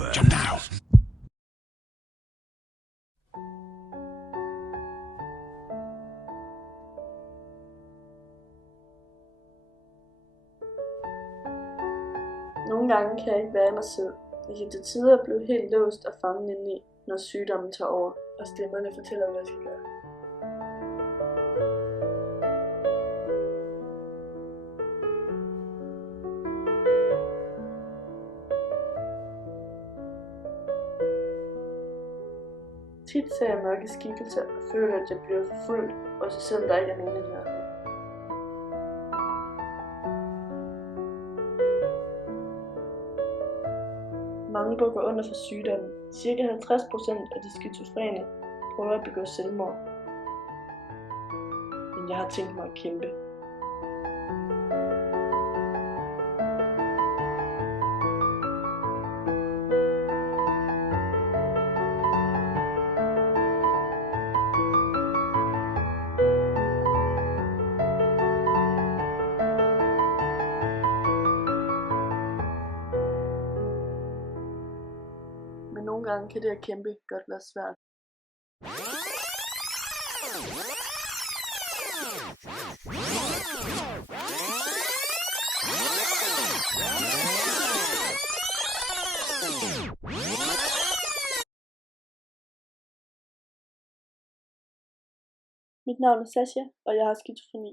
Jump now. Nogle gange kan jeg ikke være mig selv. Jeg kan til tider blive helt låst og fanget indeni, når sygdommen tager over, og stemmerne fortæller, hvad jeg skal gøre. Tit ser jeg mørke skikkelser og føler, at jeg bliver forfulgt, også selvom der ikke er nogen i nærheden. Mange bukker under for sygdommen. Cirka 50% af de skizofrene prøver at begå selvmord. Men jeg har tænkt mig at kæmpe. Men nogle gange kan det at kæmpe godt være svært. Mit navn er Sasha, og jeg har skizofreni.